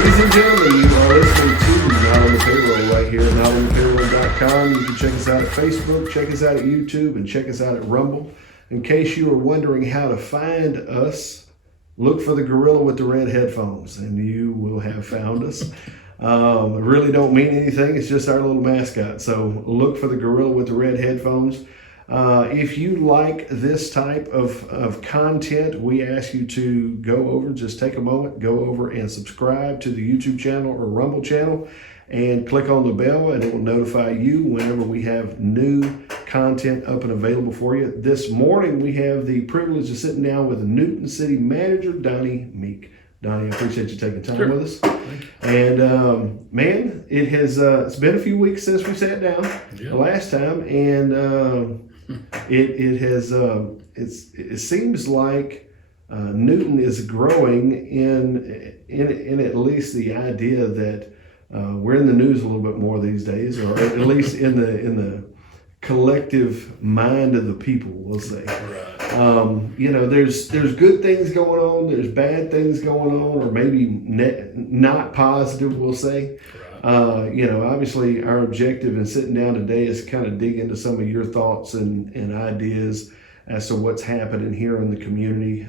Ladies and gentlemen, you are listening to Not on the Payroll right here at notonthepayroll.com. You can check us out at Facebook, check us out at YouTube, and check us out at Rumble. In case you are wondering how to find us, look for the gorilla with the red headphones, and you will have found us. It really don't mean anything. It's just our little mascot. So look for the gorilla with the red headphones. If you like this type of content, we ask you to go over, just take a moment, go over and subscribe to the YouTube channel or Rumble channel and click on the bell, and it will notify you whenever we have new content up and available for you. This morning, we have the privilege of sitting down with Newton City Manager, Donnie Meek. Donnie, I appreciate you taking time with us. And man, it's been a few weeks since we sat down the last time, and it seems like Newton is growing in at least the idea that we're in the news a little bit more these days, or at least in the collective mind of the people, we'll say. There's good things going on, there's bad things going on, or maybe not positive, we'll say. Obviously our objective in sitting down today is to kind of dig into some of your thoughts and ideas as to what's happening here in the community.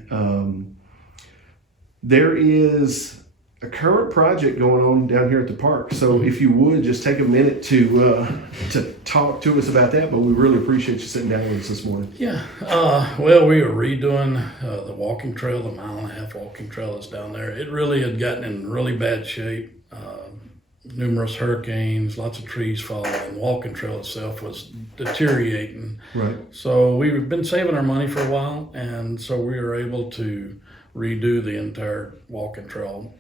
There is a current project going on down here at the park. So if you would just take a minute to talk to us about that, but we really appreciate you sitting down with us this morning. Yeah, well, we are redoing the walking trail, the 1.5-mile walking trail that's down there. It really had gotten in really bad shape. Numerous hurricanes, lots of trees falling, and the walking trail itself was deteriorating. Right. So we've been saving our money for a while, and so we were able to redo the entire walking trail.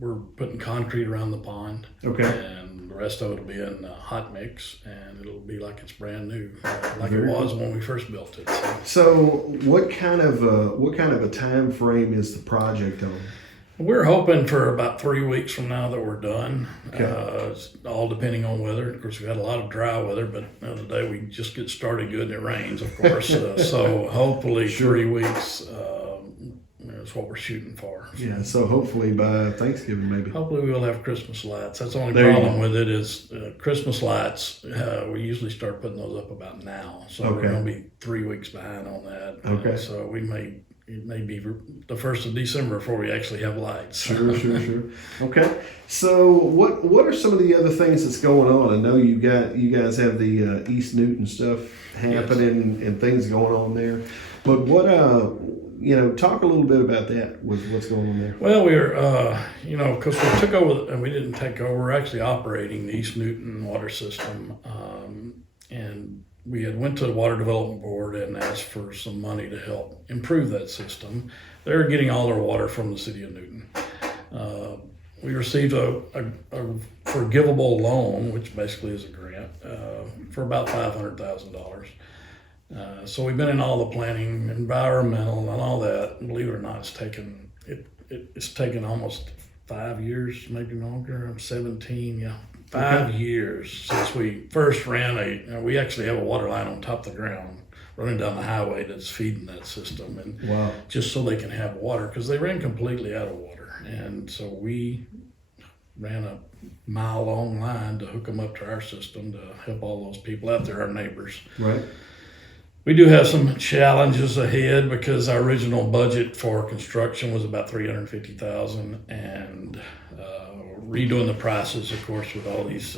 We're putting concrete around the pond. Okay. And the rest of it will be in hot mix, and it'll be like it's brand new, like Very it was when we first built it. So what kind of a time frame is the project on? We're hoping for about 3 weeks from now that we're done. Okay. It's all depending on weather. Of course, we've had a lot of dry weather, but the other day we just get started good and it rains, of course. So hopefully 3 weeks is what we're shooting for. Yeah, so hopefully by Thanksgiving maybe. Hopefully we'll have Christmas lights. That's the only There you problem go. with it is Christmas lights. We usually start putting those up about now. So Okay. we're going to be 3 weeks behind on that. Okay. So it may be the 1st of December before we actually have lights. Sure. Okay. So what are some of the other things that's going on? I know you guys have the East Newton stuff happening and things going on there. But what talk a little bit about that with what's going on there. Well, we're because we took over and we didn't take over. We're actually operating the East Newton water system, and we had went to the Water Development Board and asked for some money to help improve that system. They're getting all their water from the city of Newton. We received a forgivable loan, which basically is a grant, for about $500,000. So we've been in all the planning, environmental, and all that. And believe it or not, it's taken almost 5 years, maybe longer. I'm 17, yeah. 5 years since we first we actually have a water line on top of the ground running down the highway that's feeding that system, and Wow. just so they can have water, because they ran completely out of water. And so we ran a mile-long line to hook them up to our system to help all those people out there, our neighbors. Right. We do have some challenges ahead because our original budget for construction was about $350,000, and redoing the prices, of course, with all these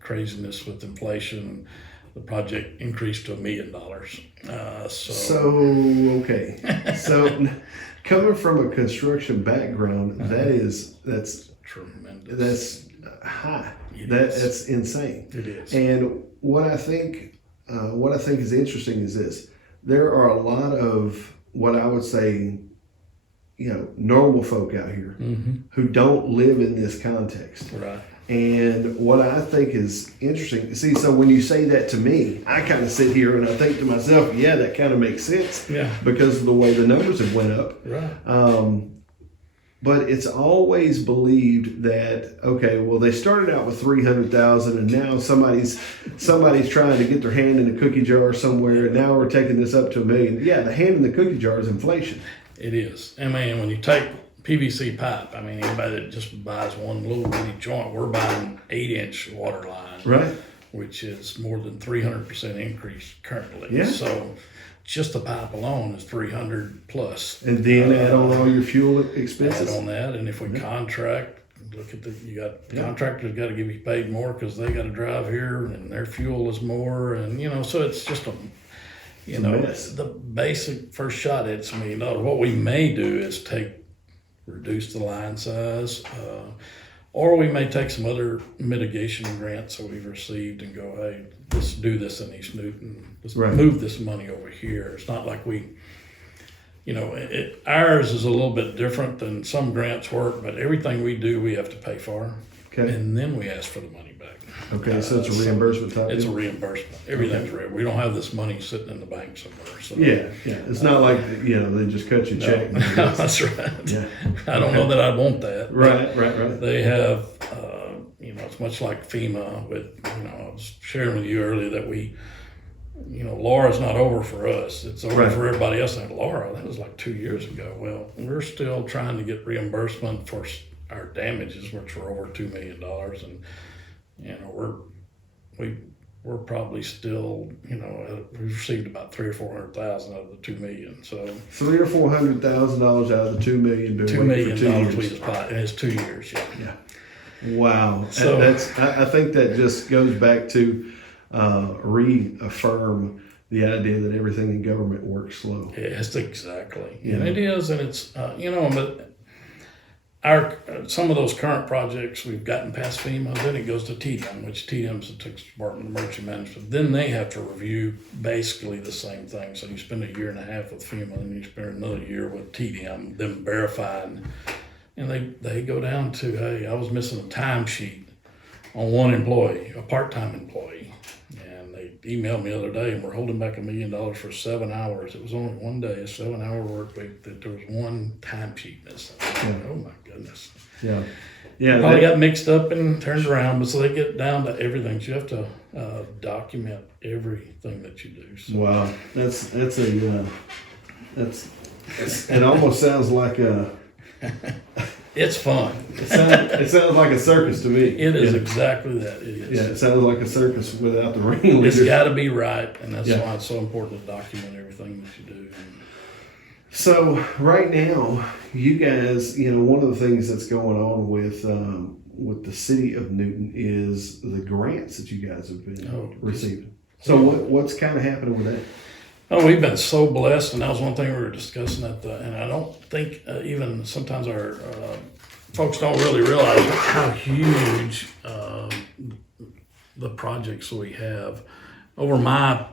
craziness with inflation, the project increased to $1 million. So coming from a construction background, that's tremendous. That's high. That's insane. It is. And what I think is interesting is this: there are a lot of what I would say, normal folk out here who don't live in this context. Right. And what I think is interesting, so when you say that to me, I kind of sit here and I think to myself, yeah, that kind of makes sense. Yeah. Because of the way the numbers have went up. Right. But it's always believed that, okay, well, they started out with 300,000 and now somebody's trying to get their hand in a cookie jar somewhere, and now we're taking this up to $1 million. Yeah, the hand in the cookie jar is inflation. It is. I mean, when you take PVC pipe. I mean, anybody that just buys one little bitty joint, we're buying 8-inch water line, Right. which is more than 300% increase currently. Yeah. So just the pipe alone is 300 plus. And then add on all your fuel Add expenses. on that, and if we contract, look at contractors got to give you paid more because they got to drive here, and their fuel is more, and so it's just a mess. the basic first shot at it's $1 million. What we may do is reduce the line size, or we may take some other mitigation grants that we've received and go, hey, let's do this in East Newton. Let's Right. move this money over here. It's not like ours is a little bit different than some grants work, but everything we do, we have to pay for, Okay. and then we ask for the money back. Okay. So it's a reimbursement type. It's a deal? reimbursement. Everything's we don't have this money sitting in the bank somewhere. So. Yeah. Yeah. It's not like they just cut you a check. No, that's right. Yeah. I don't know that I want that. Right. Right. They have, it's much like FEMA with, I was sharing with you earlier that Laura's not over for us. It's over Right. for everybody else. And Laura, that was like 2 years ago. Well, we're still trying to get reimbursement for our damages, which were over $2 million. And, we're probably still, we've received about 300,000 or 400,000 out of the 2 million. So $300,000 or $400,000 out of the $2 million. Been $2 waiting million for 2 years. we applied, and it's 2 years. Yeah. Yeah. Wow. So- I think that just goes back to reaffirm the idea that everything in government works slow. Yes, exactly. Yeah. And it is, and it's, but some of those current projects, we've gotten past FEMA, then it goes to TDM, which TDM's the Texas Department of Emergency Management. Then they have to review basically the same thing. So you spend 1.5 years with FEMA, and you spend another year with TDM, them verifying. And they go down to, hey, I was missing a timesheet on one employee, a part-time employee. And they emailed me the other day, and we're holding back $1 million for 7 hours. It was only one day, a 7-hour work week, that there was one timesheet missing. Oh my goodness. Yeah. Yeah. Probably got mixed up and turned around, but so they get down to everything. So you have to document everything that you do. So. Wow. It almost sounds like It's fun. it sounds like a circus to me. It is Yeah. exactly that. It is. Yeah, it sounds like a circus without the ringleaders. It's got to be right, and that's Yeah. why it's so important to document everything that you do. So right now, you guys, one of the things that's going on with the city of Newton is the grants that you guys have been receiving. So what's kind of happening with that? Oh, we've been so blessed, and that was one thing we were discussing and I don't think even sometimes our folks don't really realize how huge the projects we have. Over my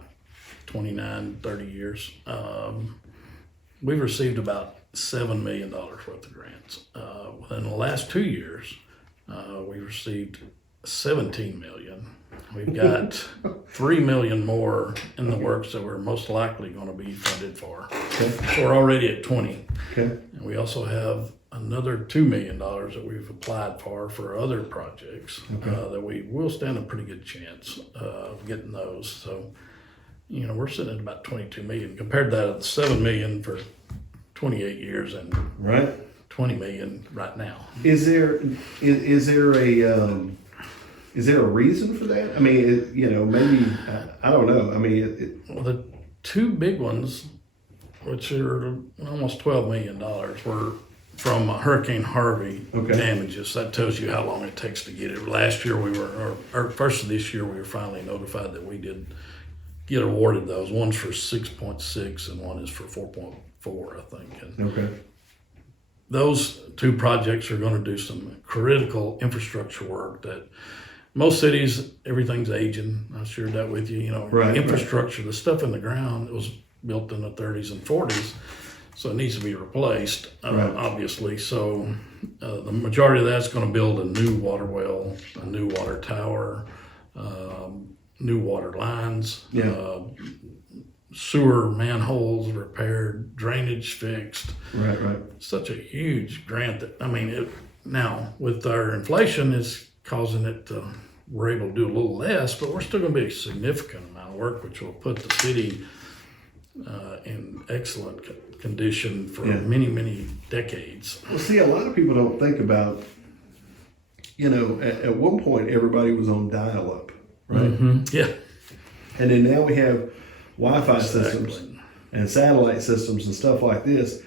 29, 30 years, we've received about $7 million worth of grants. Within the last 2 years, we received 17 million. We've got 3 million more in the works that we're most likely going to be funded for. Okay. So we're already at 20. Okay. And we also have another $2 million that we've applied for other projects that we will stand a pretty good chance of getting those. So, we're sitting at about 22 million compared to that 7 million for 28 years and Right. 20 million right now. Is there a reason for that? I mean, maybe I don't know. I mean, Well, the two big ones, which are almost $12 million, were from Hurricane Harvey damages. That tells you how long it takes to get it. Last year or first of this year, we were finally notified that we did get awarded those. One's for 6.6 and one is for 4.4, I think. And okay. those two projects are going to do some critical infrastructure work that most cities, everything's aging. I shared that with you. Right, infrastructure, the stuff in the ground, it was built in the 30s and 40s, so it needs to be replaced, obviously. So the majority of that's going to build a new water well, a new water tower, new water lines, sewer manholes repaired, drainage fixed. Right. Such a huge grant that, now with our inflation, it's causing it to, we're able to do a little less, but we're still going to be a significant amount of work, which will put the city in excellent condition for Yeah. many decades. Well, see, a lot of people don't think about, at one point everybody was on dial-up, right? Yeah, And then now we have Wi-Fi exactly. systems and satellite systems and stuff like this.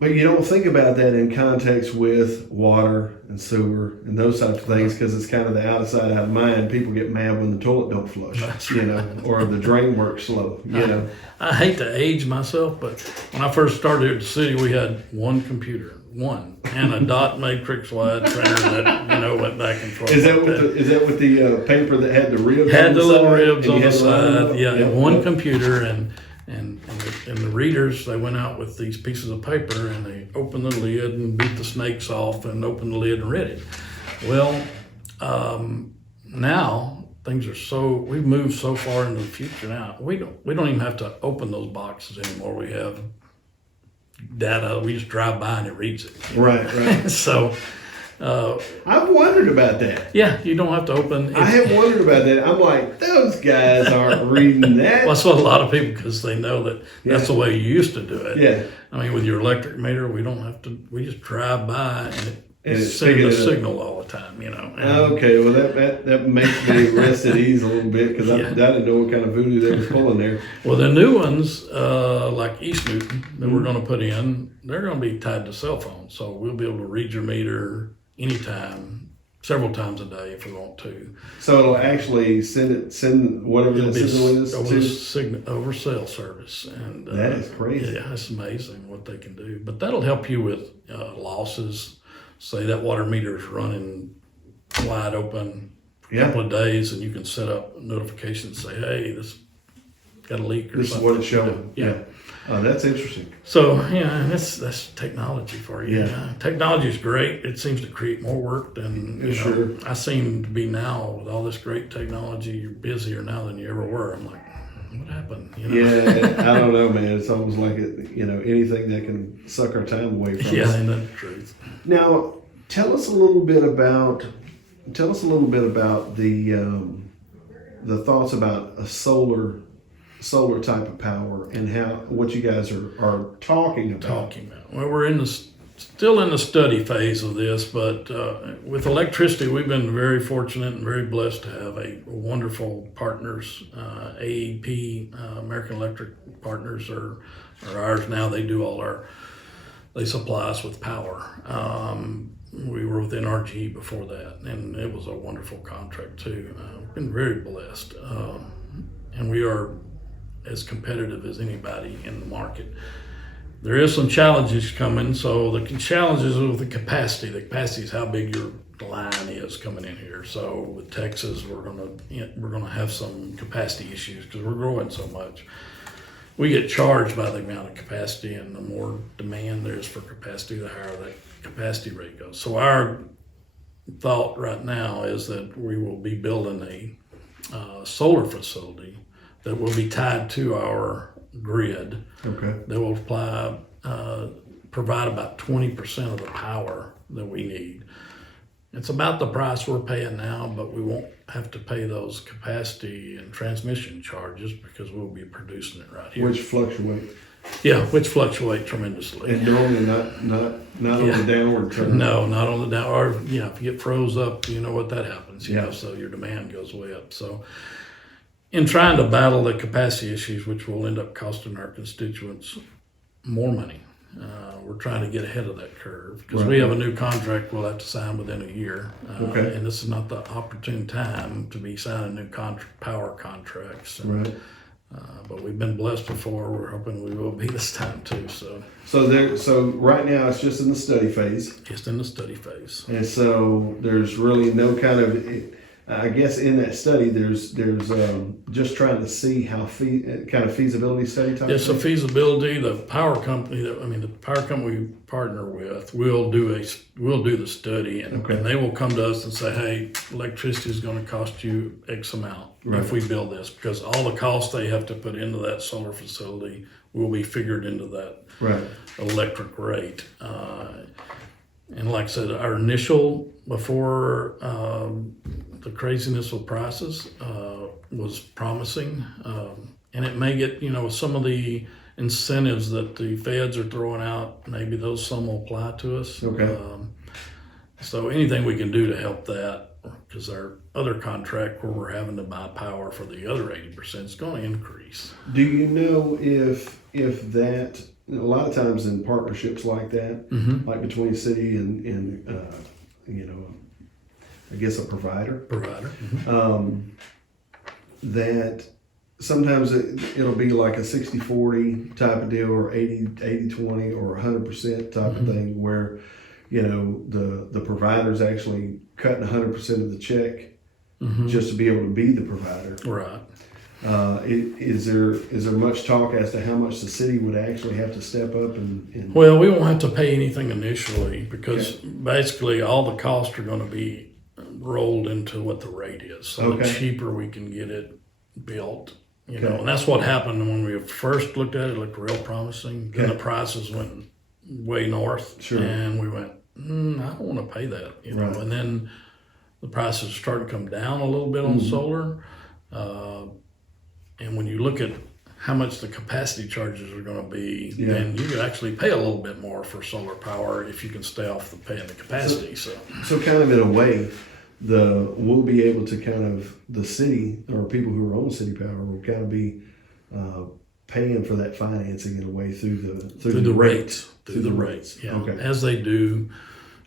But you don't think about that in context with water and sewer and those types of things because it's kind of the out of sight, out of mind. People get mad when the toilet don't flush, That's or the drain works slow, I hate to age myself, but when I first started here at the city, we had one computer, and a dot matrix wide printer that went back and forth. Is that like with the paper that had the ribs? had on the the little side, ribs and on you the had to line them side? up? Yeah, Yep, one yep. computer, and the readers, they went out with these pieces of paper and they opened the lid and beat the snakes off and opened the lid and read it. Well, now things are we've moved so far into the future now. We don't even have to open those boxes anymore. We have data. We just drive by and it reads it. Right. So, I've wondered about that. yeah, you don't have to open. I have wondered about that. I'm like, those guys aren't reading that. Well, that's what a lot of people, because they know that that's the way you used to do it. Yeah. I mean, with your electric meter, we don't have to. We just drive by and it's sending picking a it up. signal all the time. And Okay, well that makes me rest at ease a little bit because I didn't know what kind of voodoo they were pulling there. Well, the new ones, like East Newton, that we're going to put in, they're going to be tied to cell phones, so we'll be able to read your meter anytime, several times a day if we want to. So it'll actually send whatever It'll the be signal is over cell service, and That is crazy. Yeah, it's amazing what they can do. But that'll help you with losses. Say that water meter is running wide open for a couple of days, and you can set up notifications and say, "Hey, this got a leak," or This is something. what it's showing. Yeah. That's interesting. So yeah, that's technology for you. Yeah. Technology is great. It seems to create more work than Sure. I seem to be now with all this great technology. You're busier now than you ever were. I'm like, what happened? Yeah, I don't know, man. It's almost like anything that can suck our time away from Yeah, us. ain't that the truth? Now, tell us a little bit about the thoughts about a solar type of power and what you guys are talking about. Well, we're still in the study phase of this, but with electricity, we've been very fortunate and very blessed to have a wonderful partners. AEP, American Electric Partners, are ours now. They do they supply us with power. We were with NRG before that, and it was a wonderful contract too. Been very blessed, and we are as competitive as anybody in the market. There is some challenges coming. So the challenges with the capacity. The capacity is how big your line is coming in here. So with Texas, we're gonna have some capacity issues because we're growing so much. We get charged by the amount of capacity, and the more demand there is for capacity, the higher that capacity rate goes. So our thought right now is that we will be building a solar facility that will be tied to our grid. Okay. That will provide about 20% of the power that we need. It's about the price we're paying now, but we won't have to pay those capacity and transmission charges because we'll be producing it right here. Which fluctuate. Yeah, which fluctuate tremendously. And normally not on the downward turn. No, not on the down. Or if you get froze up, you know what that happens. Yeah. So your demand goes way up. So in trying to battle the capacity issues, which will end up costing our constituents more money, we're trying to get ahead of that curve because we have a new contract we'll have to sign within a year. Okay. And this is not the opportune time to be signing new power contracts. Right. But we've been blessed before. We're hoping we will be this time too. So right now it's just in the study phase. Just in the study phase. And so there's really no kind of, I guess in that study, there's just trying to see how kind of feasibility study type. Yes, so feasibility. The power company the power company we partner with will do the study, and they will come to us and say, hey, electricity is going to cost you X amount if we build this, because all the costs they have to put into that solar facility will be figured into that electric rate. And like I said, our initial, before the craziness of prices, was promising. and it may get, some of the incentives that the feds are throwing out, maybe those some will apply to us. Okay. So anything we can do to help that, because our other contract where we're having to buy power for the other 80% is going to increase. Do you know if that, a lot of times in partnerships like that, like between city and I guess a provider, that sometimes it'll be like a 60-40 type of deal, or 80-20 or 100% type of thing, where the provider's actually cutting 100% of the check just to be able to be the provider. Right. Is there much talk as to how much the city would actually have to step up and Well, we won't have to pay anything initially, because basically all the costs are going to be rolled into what the rate is. So the cheaper we can get it built, and that's what happened when we first looked at it. It looked real promising. Then the prices went way north, and we went, I don't want to pay that, Right. And then the prices started to come down a little bit on solar. And when you look at how much the capacity charges are going to be, then you could actually pay a little bit more for solar power if you can stay off the paying the capacity. So kind of in a way, we'll be able to the city or people who are on city power will kind of be paying for that financing in a way through the rates. Through the rates, yeah. Okay. As they do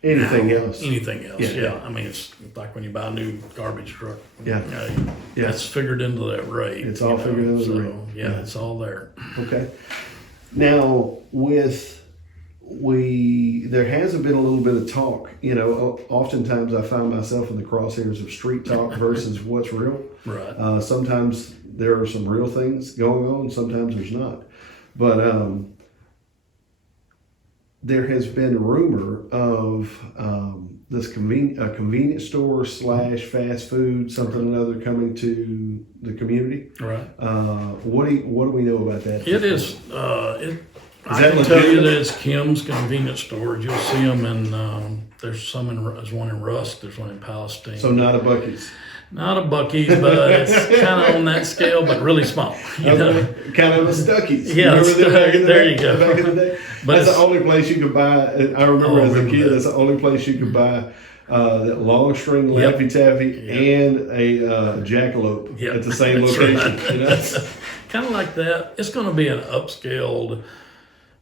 anything else. Anything else, Yeah. I mean, it's like when you buy a new garbage truck. Yeah. That's figured into that rate. It's all figured into the rate. Yeah, it's all there. Okay. Now, there hasn't been a little bit of talk. Oftentimes I find myself in the crosshairs of street talk versus what's real. Right. Sometimes there are some real things going on. Sometimes there's not. But there has been rumor of this convenience store / fast food, something or another, coming to the community. Right. What do we know about that? It is. I can tell you that it's Kim's Convenience Stores. You'll see them in. There's there's one in Rusk. There's one in Palestine. So not a Buc-ee's. Not a Buc-ee's, but it's kind of on that scale, but really small. Kind of a Stuckey's. Yeah, there you go. Back in the day, But that's the only place you could buy. I remember as a kid, that. that's the only place you could buy that long string Laffy Taffy and a Jackalope at the same location. Right. Kind of like that. It's going to be an upscaled.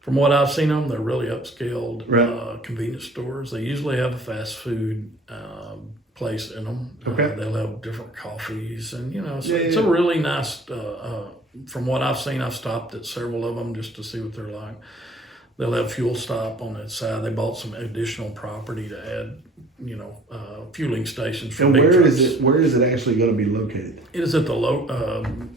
From what I've seen them, they're really upscaled convenience stores. They usually have a fast food place in them. Okay. They'll have different coffees, and it's a really nice. From what I've seen, I've stopped at several of them just to see what they're like. They'll have fuel stop on that side. They bought some additional property to add, fueling stations for And big where trucks. is it? Where is it actually going to be located? It is at the low.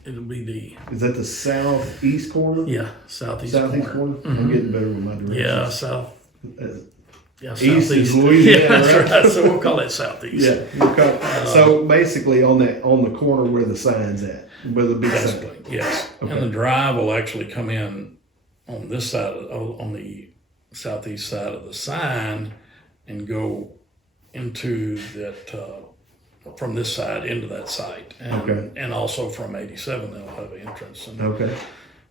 It'll be the Is that the southeast corner? southeast Southeast corner. I'm getting better with my directions. Yeah, south. East is southeast. Louisiana, that's right? right. So we'll call it southeast. Yeah. So basically, on the corner where the sign's at, where the big sign. Basically, yes. Okay. And the drive will actually come in on this side, on the southeast side of the sign, and go into that from this side into that site, and also from 87 they'll have an entrance. And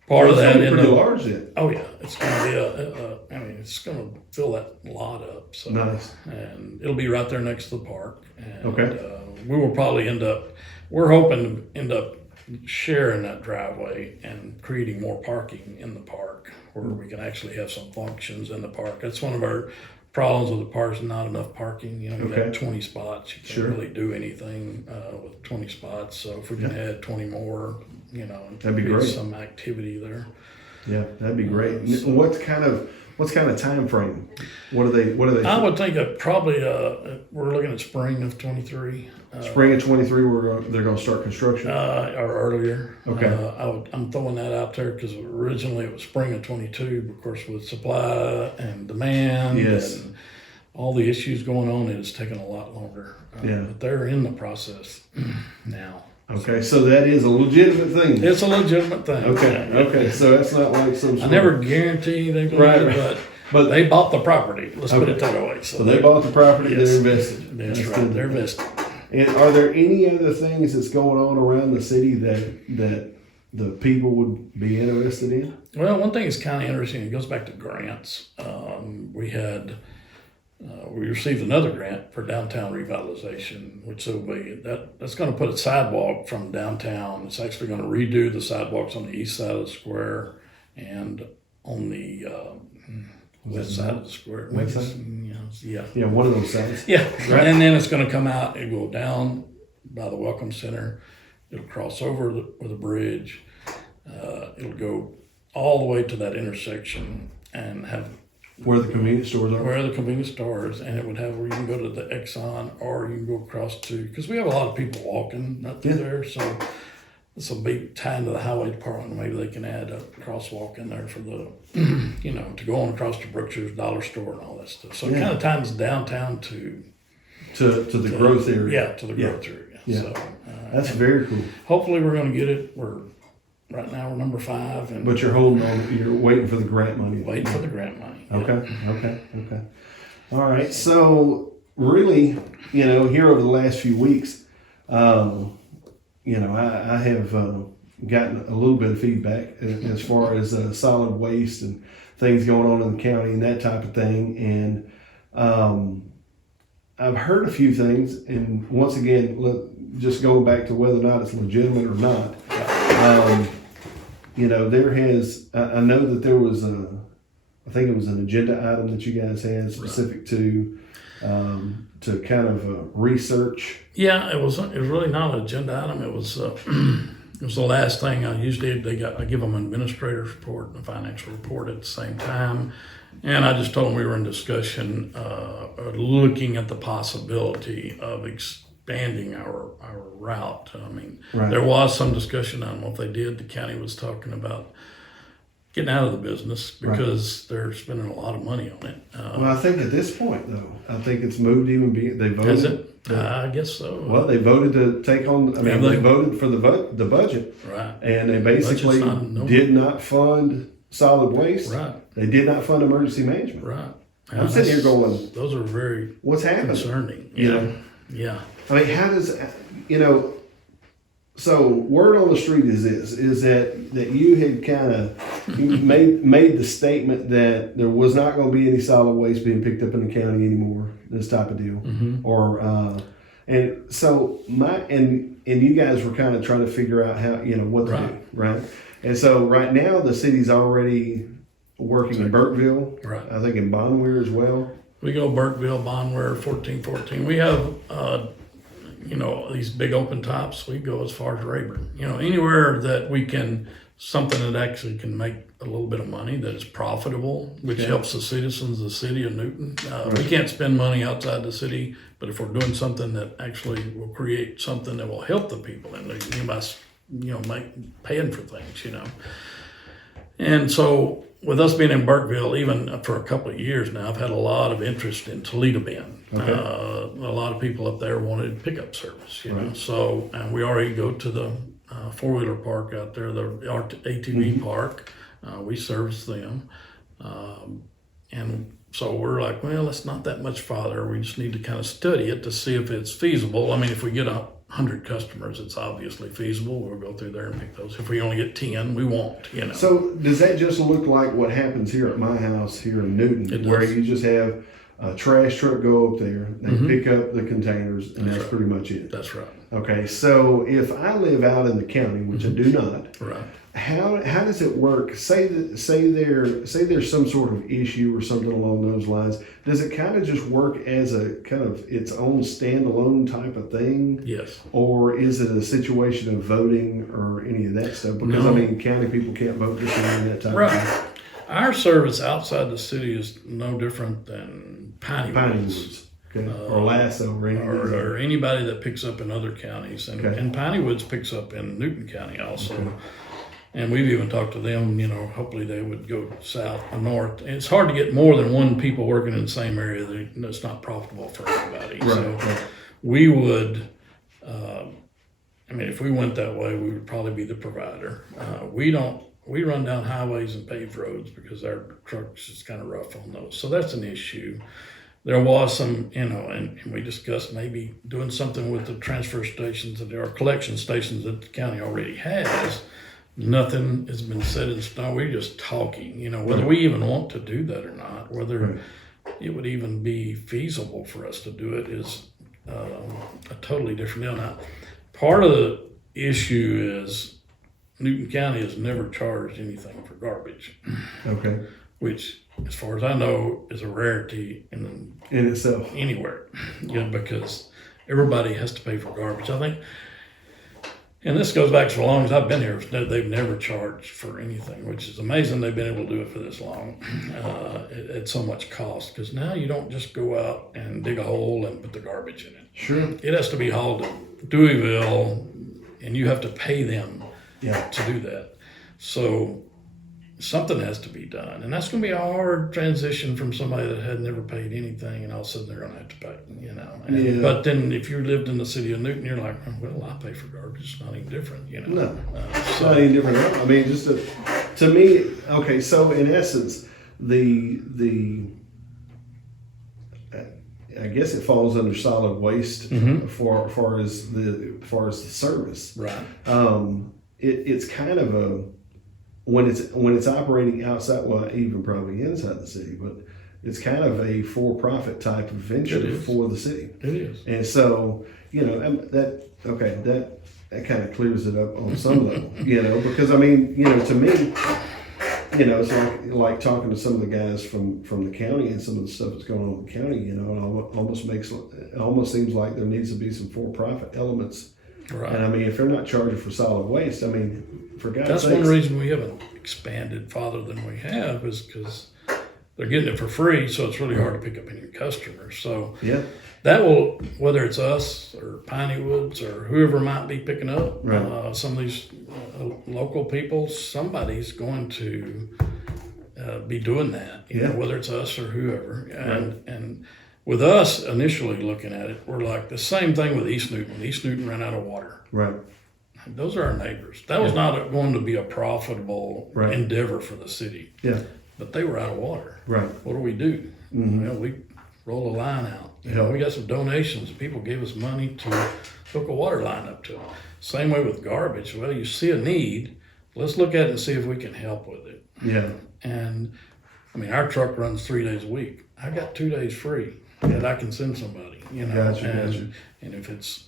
part of that pretty large then. Oh yeah, it's going to be it's going to fill that lot up. So nice. And it'll be right there next to the park. And, we will probably we're hoping to end up sharing that driveway and creating more parking in the park where we can actually have some functions in the park. That's one of our problems with the park, is not enough parking. You got 20 spots. You can't really do anything with 20 spots. So if we can add 20 more, that'd be great. Some activity there. Yeah, that'd be great. What's kind of time frame? What are they? I would think that probably we're looking at spring of 23. Spring of 23, they're going to start construction. Or earlier. Okay. I'm throwing that out there because originally it was spring of 22. Of course, with supply and demand and all the issues going on, it has taken a lot longer. But they're in the process now. Okay, so that is a legitimate thing. It's a legitimate thing. Okay. So that's not like some. I never guarantee they're going to, but they bought the property. Let's put it that way. So they bought the property. Yes. They're invested. That's right. They're invested. And are there any other things that's going on around the city that the people would be interested in? Well, one thing is kind of interesting. It goes back to grants. We received another grant for downtown revitalization, which will be that's going to put a sidewalk from downtown. It's actually going to redo the sidewalks on the east side of the square and on the west side of the square. West side? Yeah. Yeah, one of those sides. Yeah, and then it's going to come out and go down by the Welcome Center. It'll cross over with a bridge. It'll go all the way to that intersection and have Where the convenience stores are? where the convenience stores, and it would have where you can go to the Exxon or you can go across to, because we have a lot of people walking up through there, so this will be tied into the highway department. Maybe they can add a crosswalk in there for the, to go on across to Brookshire's Dollar Store and all that stuff. So it kind of ties downtown to the growth area. Yeah, to the growth area. Yeah. So That's very cool. hopefully we're going to get it. Right now we're number 5, and But you're holding on, you're waiting for the grant money. waiting for the grant money. Okay. All right. So really, here over the last few weeks, I have gotten a little bit of feedback as far as solid waste and things going on in the county and that type of thing. And I've heard a few things, and once again, just going back to whether or not it's legitimate or not, there has, I know that there was I think it was an agenda item that you guys had specific to kind of research. Yeah, it was really not an agenda item. It was it was the last thing. I give them an administrator's report and a financial report at the same time, and I just told them we were in discussion, looking at the possibility of expanding our route. I mean, there was some discussion. I don't know if they did. The county was talking about getting out of the business because they're spending a lot of money on it. Well, I think at this point, though, I think it's moved even. They voted. Is it? I guess so. Well, they voted to take on. I mean, they voted for the budget, right? And they basically did not fund solid waste. Right. They did not fund emergency management. Right. I'm sitting here going, those are very what's happening? Concerning. Yeah. I mean, how does So word on the street is that you had kind of made the statement that there was not going to be any solid waste being picked up in the county anymore, this type of deal, or and so and you guys were kind of trying to figure out how what to do, right? And so right now the city's already working in Burkeville, right? I think in Bonware as well. We go Burkeville, Bonware, 1414. We have these big open tops. We go as far as Rayburn. Anywhere that we can, something that actually can make a little bit of money that is profitable, which helps the citizens of the city of Newton. We can't spend money outside the city, but if we're doing something that actually will create something that will help the people in Newton, by paying for things, And so with us being in Burkeville, even for a couple of years now, I've had a lot of interest in Toledo Bend. Okay. A lot of people up there wanted pickup service, So, and we already go to the four-wheeler park out there, the ATV park. We service them. And so we're like, well, it's not that much farther. We just need to kind of study it to see if it's feasible. I mean, if we get 100 customers, it's obviously feasible. We'll go through there and pick those. If we only get 10, we won't, So does that just look like what happens here at my house here in Newton, where you just have a trash truck go up there, they pick up the containers, and that's pretty much it? That's right. Okay, so if I live out in the county, which I do not, right? How does it work? Say there's some sort of issue or something along those lines. Does it kind of just work as a kind of its own standalone type of thing? Yes. Or is it a situation of voting or any of that stuff? Because county people can't vote just on that type of thing. Our service outside the city is no different than Piney Woods. Okay. Or Lasso or anybody that picks up in other counties. And Piney Woods picks up in Newton County also. Okay. And we've even talked to them, hopefully they would go south or north. And it's hard to get more than one people working in the same area. That's not profitable for everybody. Right. So we would, if we went that way, we would probably be the provider. We run down highways and paved roads because our trucks is kind of rough on those. So that's an issue. There was some, and we discussed maybe doing something with the transfer stations or collection stations that the county already has, Nothing has been set in stone. We're just talking, whether we even want to do that or not, whether Right. it would even be feasible for us to do it is a totally different deal. Now, part of the issue is Newton County has never charged anything for garbage, Okay. which, as far as I know, is a rarity in In itself. anywhere, because everybody has to pay for garbage. I think, and this goes back so long as I've been here, they've never charged for anything, which is amazing they've been able to do it for this long at so much cost. Because now you don't just go out and dig a hole and put the garbage in it. Sure. It has to be hauled to Deweyville, and you have to pay them Yeah. to do that. So something has to be done, and that's going to be a hard transition from somebody that had never paid anything, and all of a sudden they're going to have to pay. And, Yeah. But then if you lived in the city of Newton, you're like, well, I pay for garbage. It's not even different. No. It's So not any different at all. I mean, just to me, okay, so in essence, the I guess it falls under solid waste for far as the service. right, It's kind of a when it's operating outside, well, even probably inside the city, but it's kind of a for-profit type of venture It is. for the city. it is. And so, that kind of clears it up on some level, because I mean, to me, it's like talking to some of the guys from the county and some of the stuff that's going on in the county, it almost seems like there needs to be some for-profit elements. Right. And I mean, if they're not charging for solid waste, I mean, for God's That's sakes. one reason we haven't expanded farther than we have is because they're getting it for free, so it's really hard to pick up any customers. So Yeah, that will, whether it's us or Piney Woods or whoever might be picking up, Right. some of these local people, somebody's going to be doing that, Yeah. whether it's us or whoever. And with us initially looking at it, we're like the same thing with East Newton. East Newton ran out of water. right. Those are our neighbors. That was not going to be a profitable Right. endeavor for the city, Yeah, but they were out of water. right. What do we do? Well, we roll a line out. Yeah. We got some donations. People gave us money to hook a water line up to them. Same way with garbage. Well, you see a need, let's look at it and see if we can help with it. Yeah, And I mean, our truck runs 3 days a week. I got 2 days free that I can send somebody, Gotcha, and, gotcha. and if it's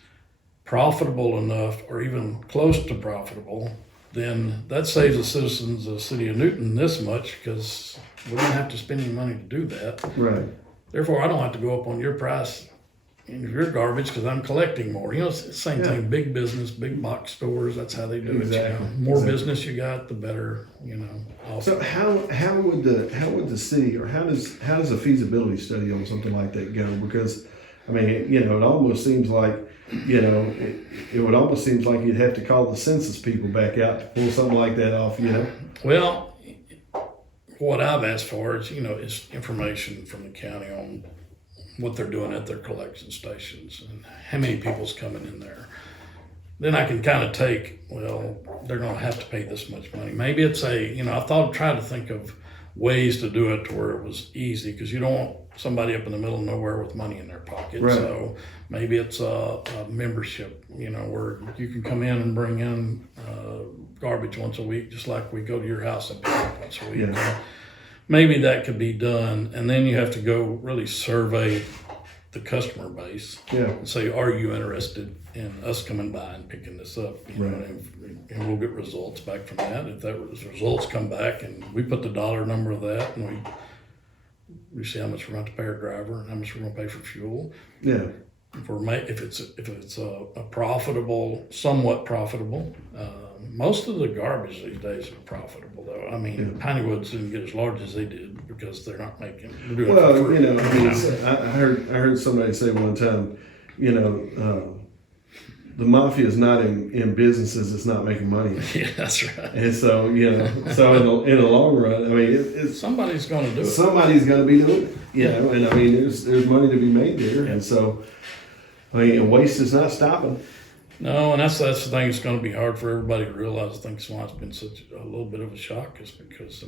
profitable enough or even close to profitable, then that saves the citizens of the city of Newton this much because we don't have to spend any money to do that. right. Therefore, I don't have to go up on your price in your garbage because I'm collecting more. It's the same Yeah. thing. Big business, big box stores. That's how they do it. Exactly. More Exactly. business you got, the better. So how would the city, or how does a feasibility study on something like that go? Because I mean, it almost seems like it would almost seems like you'd have to call the census people back out to pull something like that off. Well, what I've asked for is information from the county on what they're doing at their collection stations and how many people's coming in there. Then I can kind of take, well, they're going to have to pay this much money. Maybe it's try to think of ways to do it to where it was easy because you don't want somebody up in the middle of nowhere with money in their pocket. Right. So maybe it's a membership, where you can come in and bring in garbage once a week, just like we go to your house and pick up once a week. Yeah. Maybe that could be done, and then you have to go really survey the customer base Yeah, and say, are you interested in us coming by and picking this up? Right. And we'll get results back from that. If those results come back and we put the dollar number of that and we see how much we're going to pay our driver and how much we're going to pay for fuel. yeah, If it's a profitable, somewhat profitable, most of the garbage these days are profitable though. I mean, Piney Woods didn't get as large as they did because they're doing it for well, free. I heard somebody say one time, the mafia is not in businesses; it's not making money. Yeah, that's right. And so so in the long run, I mean, it's Somebody's going to do it. somebody's going to be doing it, and I mean, there's money to be made there, and so I mean, waste is not stopping. No, and that's the thing. It's going to be hard for everybody to realize. I think that's why it's been such a little bit of a shock, is because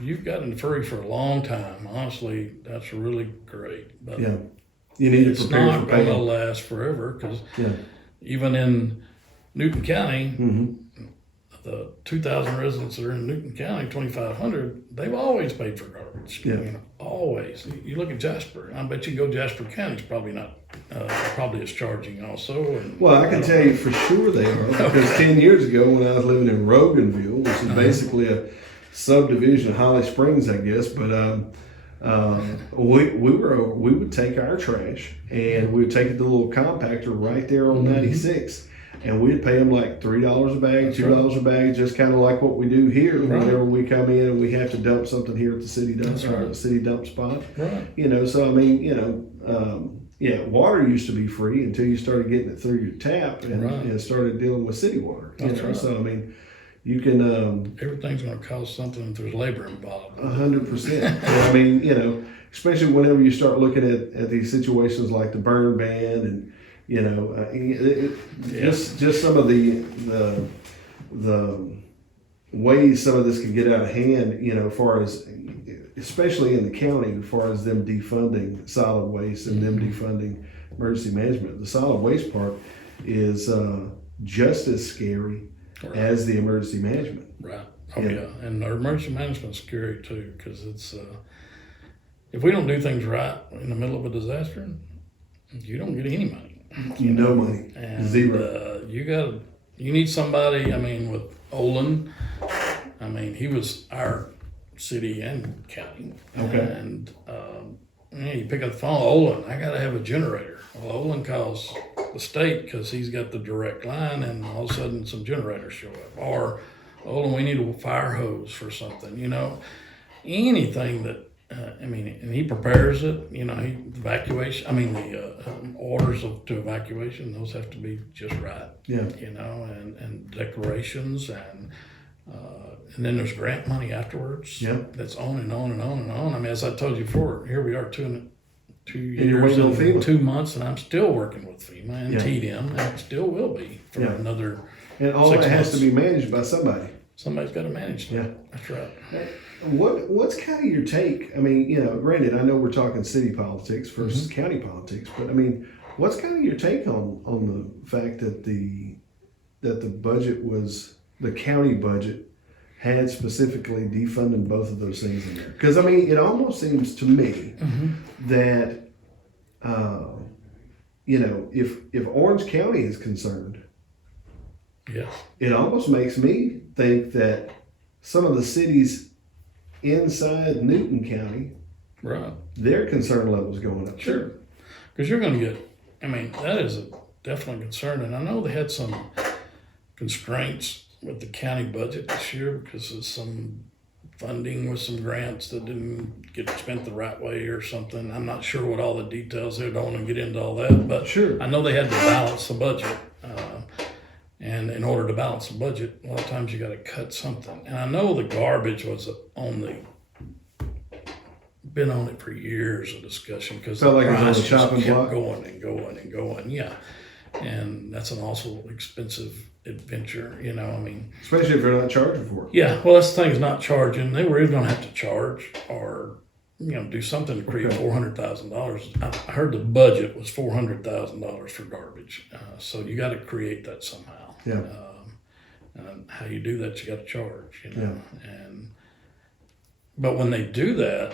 you've gotten free for a long time. Honestly, that's really great, but Yeah, you need to it's prepare not for going to pain. last forever. Because Yeah, even in Newton County, mm-hmm. the 2,000 residents that are in Newton County, 2,500, they've always paid for garbage. Yeah. You know, always. You look at Jasper. I bet you go Jasper County's probably not, probably is charging also. And Well, I can tell you for sure they are, because 10 years ago when I was living in Roganville, which is basically a subdivision of Holly Springs, I guess, but we would take our trash and we would take it to the little compactor right there on 96, and we'd pay them like $3 a bag, $2 a bag, just kind of like what we do here whenever we come in and we have to dump something here at the city dump, city dump spot. Right. You know, so I mean, you know, yeah, water used to be free until you started getting it through your tap and started dealing with city water. You know? So I mean, you can everything's going to cost something if there's labor involved. 100%. I mean, you know, especially whenever you start looking at these situations like the burn ban, and you know, just some of the ways some of this can get out of hand. You know, as far as especially in the county, as far as them defunding solid waste and them defunding emergency management. The solid waste part is just as scary as the emergency management. Right. Oh yeah. And our emergency management's scary too, because it's if we don't do things right in the middle of a disaster, you don't get any money. No money. And, Zero. You need somebody. I mean, with Olin, I mean, he was our city and county. Okay. And you pick up the phone, Olin, I got to have a generator. Well, Olin calls the state because he's got the direct line, and all of a sudden some generators show up. Or, Olin, we need a fire hose for something. You know, anything that. I mean, and he prepares it. You know, evacuation. I mean, the orders to evacuation; those have to be just right. Yeah. You know, and declarations, and then there's grant money afterwards. Yeah. That's on and on and on and on. I mean, as I told you before, here we are 2 you're years waiting on and FEMA. 2 months, and I'm still working with FEMA and Yeah. TDM, and still will be for another. And all 6 that has months. to be managed by somebody. Somebody's got to manage that. Yeah. That's right. What's kind of your take? I mean, you know, granted, I know we're talking city politics versus county politics, but I mean, what's kind of your take on the fact that the budget was the county budget had specifically defunding both of those things in there? Because I mean, it almost seems to me that you know, if Orange County is concerned, Yes. it almost makes me think that some of the cities inside Newton County, Right. their concern level's going up. Sure. Because you're going to get, I mean, that is a definitely concern. And I know they had some constraints with the county budget this year because of some funding with some grants that didn't get spent the right way or something. I'm not sure what all the details are. Don't want to get into all that. But Sure. I know they had to balance the budget. And in order to balance the budget, a lot of times you got to cut something. And I know the garbage was been on it for years of discussion because Felt the like it was on price the just chopping kept block. going and going and going. Yeah, and that's an also expensive adventure. You know, I mean, Especially if they're not charging for it. yeah. Well, that's the thing is not charging. They were either going to have to charge or do something to create $400,000. I heard the budget was $400,000 for garbage. So you got to create that somehow. Yeah. And how you do that, you got to charge. But when they do that,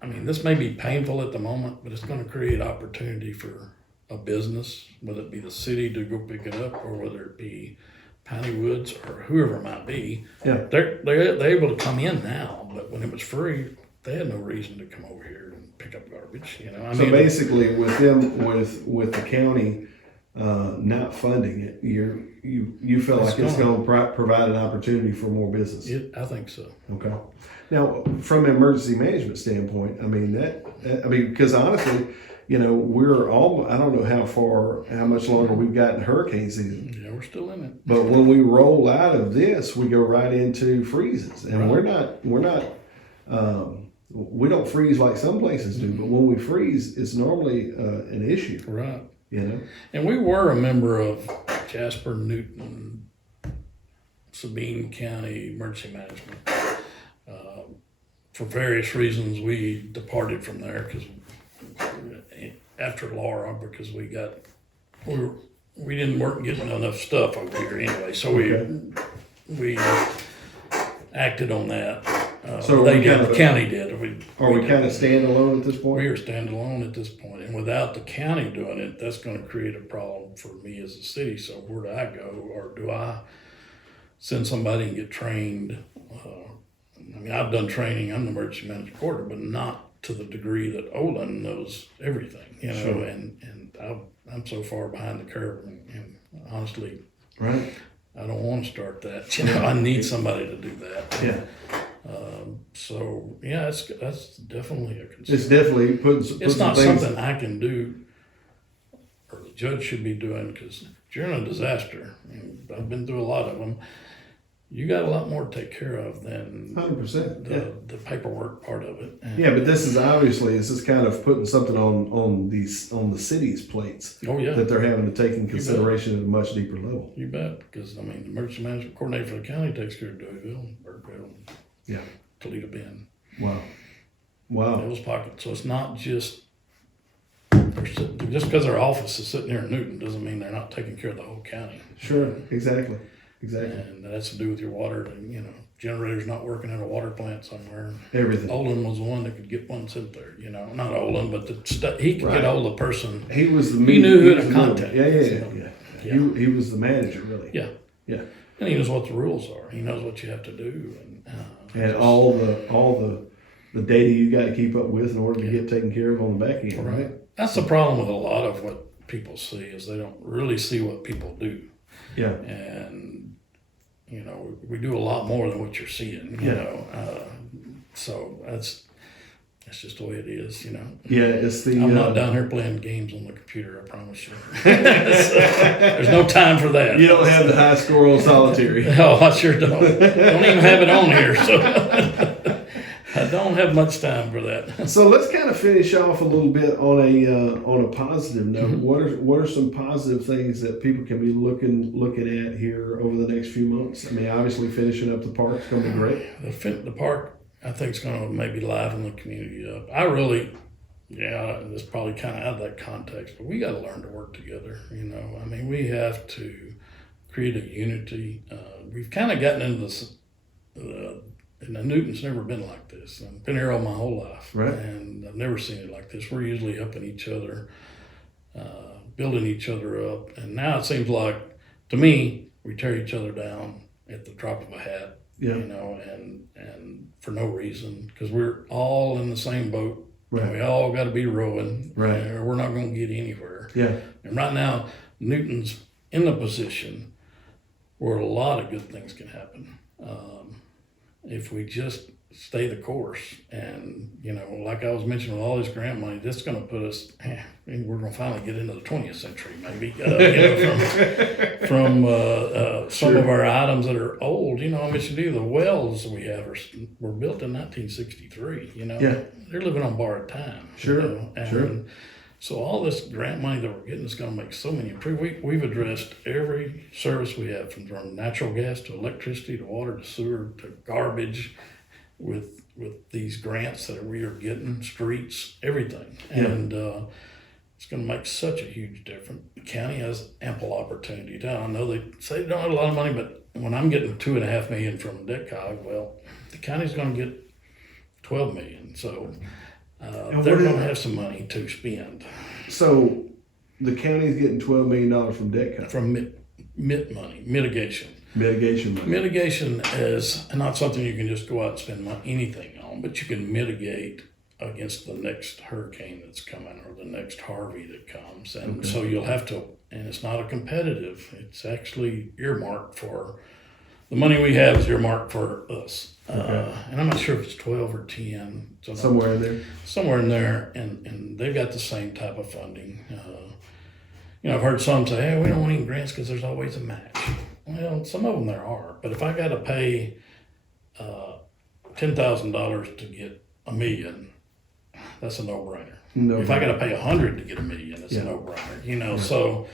I mean, this may be painful at the moment, but it's going to create opportunity for a business, whether it be the city to go pick it up or whether it be Piney Woods or whoever it might be. Yeah. They're able to come in now, but when it was free, they had no reason to come over here and pick up garbage. So basically, with them, with the county not funding it, you feel like it's going to provide an opportunity for more business. I think so. Okay. Now, from an emergency management standpoint, I mean because honestly, you know, I don't know how much longer we've got in hurricane season. Yeah, we're still in it. But when we roll out of this, we go right into freezes, and we don't freeze like some places do. But when we freeze, it's normally an issue. Right. You know. And we were a member of Jasper, Newton, Sabine County Emergency Management. For various reasons, we departed from there after Laura because we didn't work getting enough stuff over here anyway. So we we acted on that. So they we did, kind of- the county did. Are we kind of standalone at this We point? are standalone at this point, and without the county doing it, that's going to create a problem for me as a city. So where do I go, or do I send somebody and get trained? I mean, I've done training. I'm the emergency management coordinator, but not to the degree that Olin knows everything. You know, Sure. and I'm so far behind the curve, and honestly, Right. I don't want to start that. You know, I need somebody to do that. Yeah. So yeah, that's definitely a concern. It's definitely putting It's not some things. something I can do, or the judge should be doing, because during a disaster, and I've been through a lot of them, you got a lot more to take care of than 100%. Yeah. the paperwork part of it. And, Yeah, but this is kind of putting something on the city's plates oh yeah, that they're having to take in consideration at a much deeper level. you bet. Because I mean, the emergency management coordinator for the county takes care of Deweyville, Burkeville, Yeah. Toledo Bend, Wow. Wow. those pockets. So it's not just because their office is sitting here in Newton doesn't mean they're not taking care of the whole county. Sure. Exactly. Exactly. And that's to do with your water. You know, generators not working at a water plant somewhere. Everything. Olin was the one that could get one sent there. You know, not Olin, but he could Right. get hold of the person. He was the He knew who to was the- contact. Yeah, yeah, So, yeah. yeah. He was the manager, really. Yeah, Yeah. and he knows what the rules are. He knows what you have to do, And all the data you got to keep up with in order to get taken care of on the back end, right? That's the problem with a lot of what people see is they don't really see what people do, Yeah. and you know we do a lot more than what you're seeing. You Yeah. know, so that's just the way it is. You know. Yeah, it's the. I'm not down here playing games on the computer, I promise you. There's no time for that. You don't have the high score on solitary. No, I sure don't. Don't even have it on here, so I don't have much time for that. So let's kind of finish off a little bit on a positive note. Mm-hmm. What are some positive things that people can be looking at here over the next few months? I mean, obviously finishing up the park's going to be great. The park, I think, is going to maybe liven the community up. It's probably kind of out of that context, but we got to learn to work together. You know, I mean, we have to create a unity. We've kind of gotten into this. And Newton's never been like this. I've been here all my whole life, Right. and I've never seen it like this. We're usually helping each other, building each other up. And now it seems like, to me, we tear each other down at the drop of a hat. Yeah. You know, and for no reason, because we're all in the same boat. Right. And we all got to be rowing, Right. or we're not going to get anywhere. Yeah. And right now, Newton's in the position where a lot of good things can happen. If we just stay the course, and you know, like I was mentioning with all this grant money, this is going to put us. We're going to finally get into the 20th century, maybe. From some of our items that are old. You know, I mentioned to you the wells we have were built in 1963. You know, Yeah. they're living on borrowed time. Sure, You know? And sure. so all this grant money that we're getting is going to make so many improvements. We've addressed every service we have, from natural gas to electricity to water to sewer to garbage, with these grants that we are getting, streets, everything. Yeah. And it's going to make such a huge difference. The county has ample opportunity. Now, I know they say they don't have a lot of money, but when I'm getting $2.5 million from DETCOG, well, the county's going to get $12 million. So they're going to have some money to spend. So the county's getting $12 million from DETCOG. From mitigation. Mitigation money. Mitigation is not something you can just go out and spend anything on, but you can mitigate against the next hurricane that's coming or the next Harvey that comes. And so you'll have to, and it's not a competitive, it's actually earmarked for, the money we have is earmarked for us. And I'm not sure if it's 12 or 10. So Somewhere in there. somewhere in there, and they've got the same type of funding. You know, I've heard some say, "Hey, we don't want any grants because there's always a match." Well, some of them there are, but if I got to pay $10,000 to get $1 million, that's a no-brainer. No. If I got to pay 100 to get $1 million, it's Yeah. a no-brainer. You know, so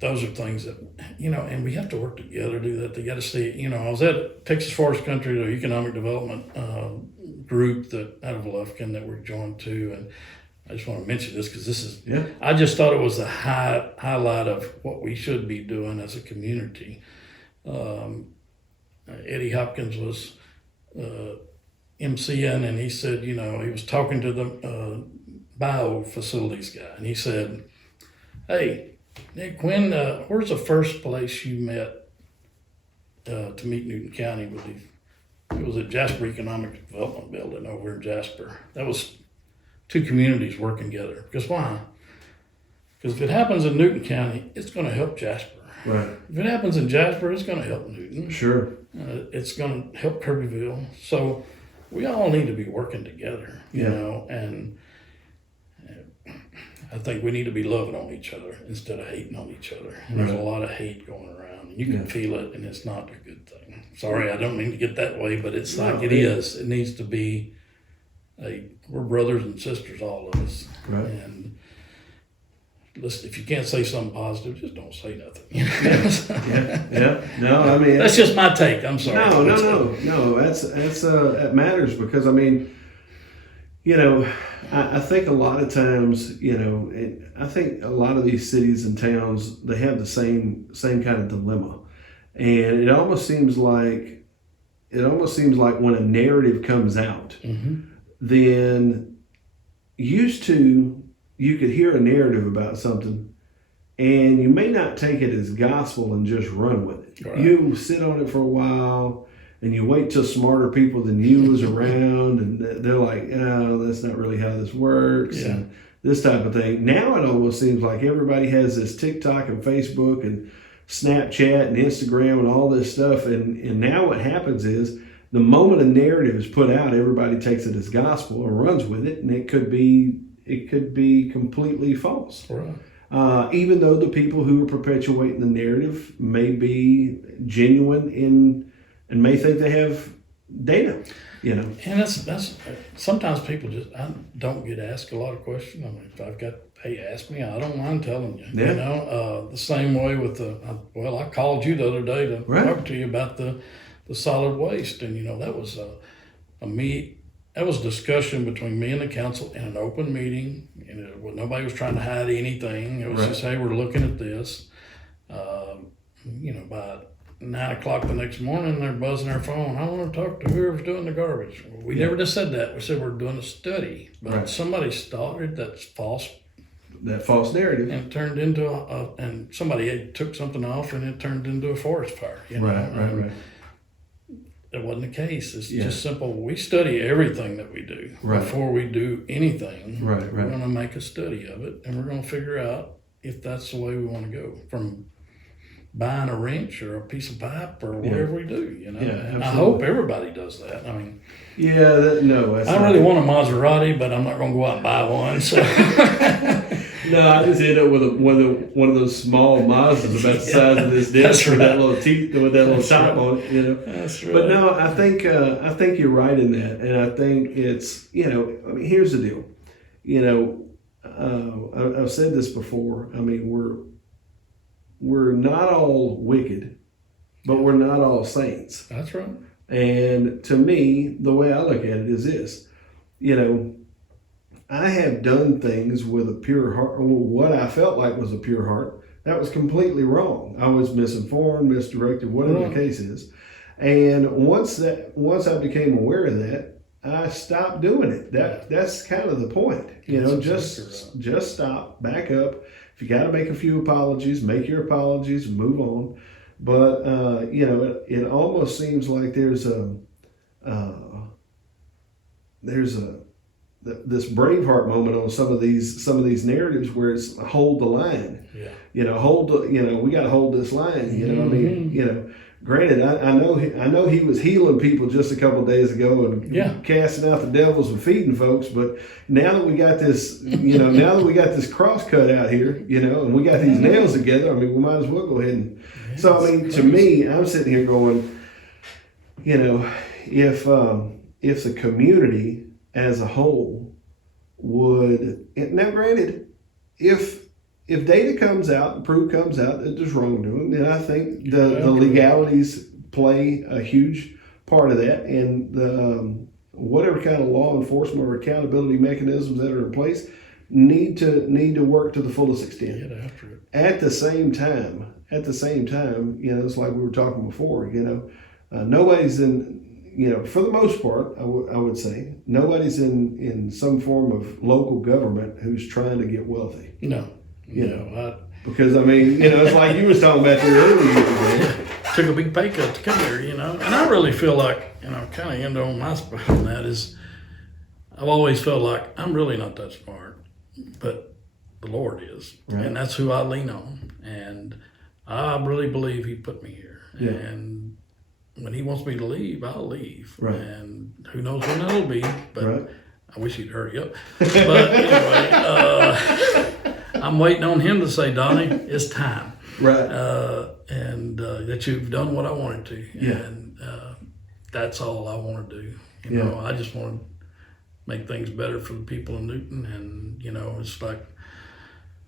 those are things that, you know, and we have to work together to do that. They got to see, you know, I was at Texas Forest Country, the economic development group that out of Lufkin that we're joined to, and I just want to mention this because this is, Yeah. I just thought it was the highlight of what we should be doing as a community. Eddie Hopkins was MCN, and he said, he was talking to the bio facilities guy, and he said, "Hey, Nick, where's the first place you met to meet Newton County with these?" It was at Jasper Economic Development Building over in Jasper. That was two communities working together. Because why? Because if it happens in Newton County, it's going to help Jasper. Right. If it happens in Jasper, it's going to help Newton. Sure. It's going to help Kirbyville. So we all need to be working together, you know, and I think we need to be loving on each other instead of hating on each other. And there's a lot of hate going around, and you can feel it, and it's not a good thing. Sorry, I don't mean to get that way, but it's like it is. It needs to be we're brothers and sisters, all of us. Right. And listen, if you can't say something positive, just don't say nothing. Yeah. No, I mean, that's just my take. I'm sorry. No. That matters because I mean, I think a lot of times, I think a lot of these cities and towns, they have the same kind of dilemma, and it almost seems like when a narrative comes out, then used to you could hear a narrative about something, and you may not take it as gospel and just run with it. Right. You sit on it for a while. And you wait till smarter people than you was around, and they're like, "Oh, that's not really how this works," and this type of thing. Now it almost seems like everybody has this TikTok and Facebook and Snapchat and Instagram and all this stuff, and now what happens is the moment a narrative is put out, everybody takes it as gospel and runs with it, and it could be completely false. Right. Even though the people who are perpetuating the narrative may be genuine and may think they have data, And that's sometimes people I don't get asked a lot of questions. I mean, if I've got, hey, ask me, I don't mind telling you. Yeah. The same way with I called you the other day to talk to you about the solid waste, and that was that was discussion between me and the council in an open meeting, and nobody was trying to hide anything. It was just, hey, we're looking at this. By 9 o'clock the next morning, they're buzzing their phone. I want to talk to whoever's doing the garbage. We never just said that. We said we're doing a study. But somebody started that's false. That false narrative. And it turned into and somebody took something off and it turned into a forest fire. Right. It wasn't the case. It's just simple. We study everything that we do. Right. Before we do anything, right. We're going to make a study of it, and we're going to figure out if that's the way we want to go. From buying a wrench or a piece of pipe or whatever we do, I hope everybody does that. I mean, I don't really want a Maserati, but I'm not going to go out and buy one. So. No, I just end up with one of those small Mazdas about the size of this disc with that little teeth with that little top on it. That's right. But no, I think you're right in that, and I think it's I mean, here's the deal. I've said this before. I mean, we're not all wicked, but we're not all saints. That's right. And to me, the way I look at it is this, I have done things with a pure heart, what I felt like was a pure heart. That was completely wrong. I was misinformed, misdirected, whatever the case is. And once I became aware of that, I stopped doing it. That's kind of the point. Just stop, back up. If you got to make a few apologies, make your apologies, and move on. But it almost seems like there's this Braveheart moment on some of these narratives where it's hold the line. Yeah. We got to hold this line. I mean, granted, I know he was healing people just a couple of days ago and casting out the devils and feeding folks. But now that we got this, now that we got this cross cut out here, and we got these nails together, I mean, we might as well go ahead and. So I mean, to me, I'm sitting here going, if the community as a whole would, now granted, if data comes out and proof comes out that there's wrongdoing, then I think the legalities play a huge part of that, and the whatever kind of law enforcement or accountability mechanisms that are in place need to work to the fullest extent. Get after it. At the same time, it's like we were talking before. Nobody's in. For the most part, I would say nobody's in some form of local government who's trying to get wealthy. No. Because it's like you was talking about the early years. Took a big pay cut to come here, and I really feel like, kind of end on my spot on that is, I've always felt like I'm really not that smart, but the Lord is, right. And that's who I lean on, and I really believe He put me here, yeah. And when He wants me to leave, I'll leave, right. And who knows when that'll be, but right. I wish He'd hurry up. But anyway, I'm waiting on Him to say, Donnie, it's time. Right. And that you've done what I wanted to. Yeah. And that's all I want to do. I just want to make things better for the people in Newton. And,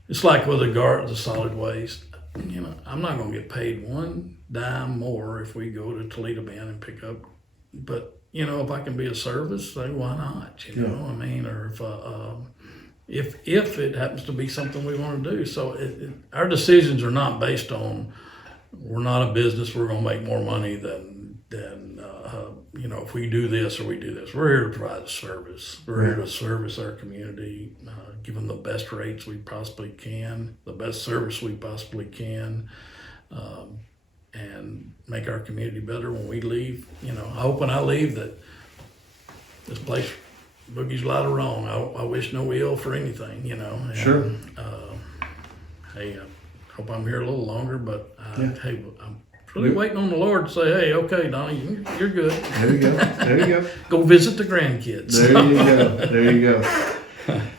it's like with the solid waste. I'm not going to get paid one dime more if we go to Toledo Bend and pick up. But, if I can be of service, say, why not? Or if it happens to be something we want to do. So our decisions are not based on, we're not a business, we're going to make more money than if we do this or we do this. We're here to provide a service. We're here to service our community, give them the best rates we possibly can, the best service we possibly can, and make our community better when we leave. I hope when I leave that this place, Boogie's right or wrong, I wish no ill for anything, And, sure. Hey, I hope I'm here a little longer, but hey, I'm really Good. waiting on the Lord to say, hey, okay, Donnie, you're good. There you go. Go visit the grandkids. There you go.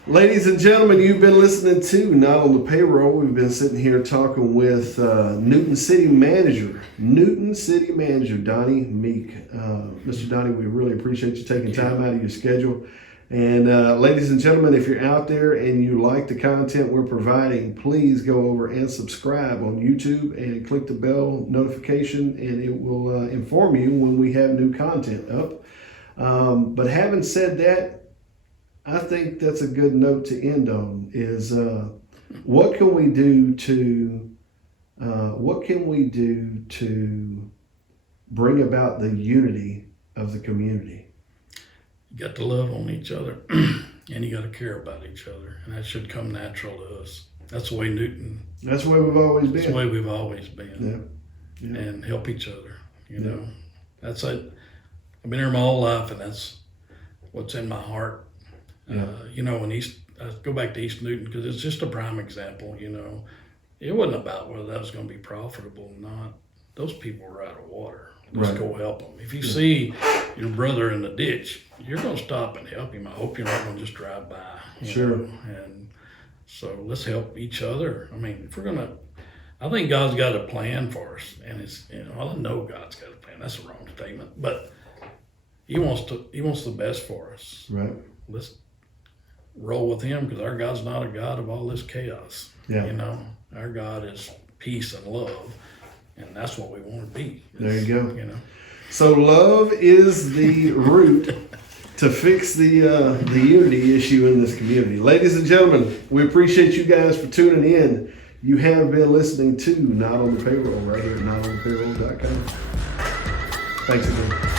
Ladies and gentlemen, you've been listening to Not on the Payroll. We've been sitting here talking with Newton City Manager Donnie Meek. Mr. Donnie, we really appreciate you taking time out of your schedule. And ladies and gentlemen, if you're out there and you like the content we're providing, please go over and subscribe on YouTube and click the bell notification, and it will inform you when we have new content up. But having said that, I think that's a good note to end on is what can we do to bring about the unity of the community? You got to love on each other, and you got to care about each other, and that should come natural to us. That's the way Newton. That's the way we've always been. That's the way we've always been. Yeah. And help each other. That's it. I've been here my whole life, and that's what's in my heart. Yeah. When I go back to East Newton because it's just a prime example. It wasn't about whether that was going to be profitable or not. Those people were out of water. Let's go help them. If you see your brother in the ditch, you're going to stop and help him. I hope you're not going to just drive by. Sure. And so let's help each other. If we're going to, I think God's got a plan for us. And it's, I know God's got a plan. That's the wrong statement. But He wants the best for us. Right. Let's roll with Him because our God's not a God of all this chaos. Yeah. Our God is peace and love. And that's what we want to be. There you go. So love is the root to fix the unity issue in this community. Ladies and gentlemen, we appreciate you guys for tuning in. You have been listening to Not on the Payroll right here at notonthepayroll.com. Thanks again.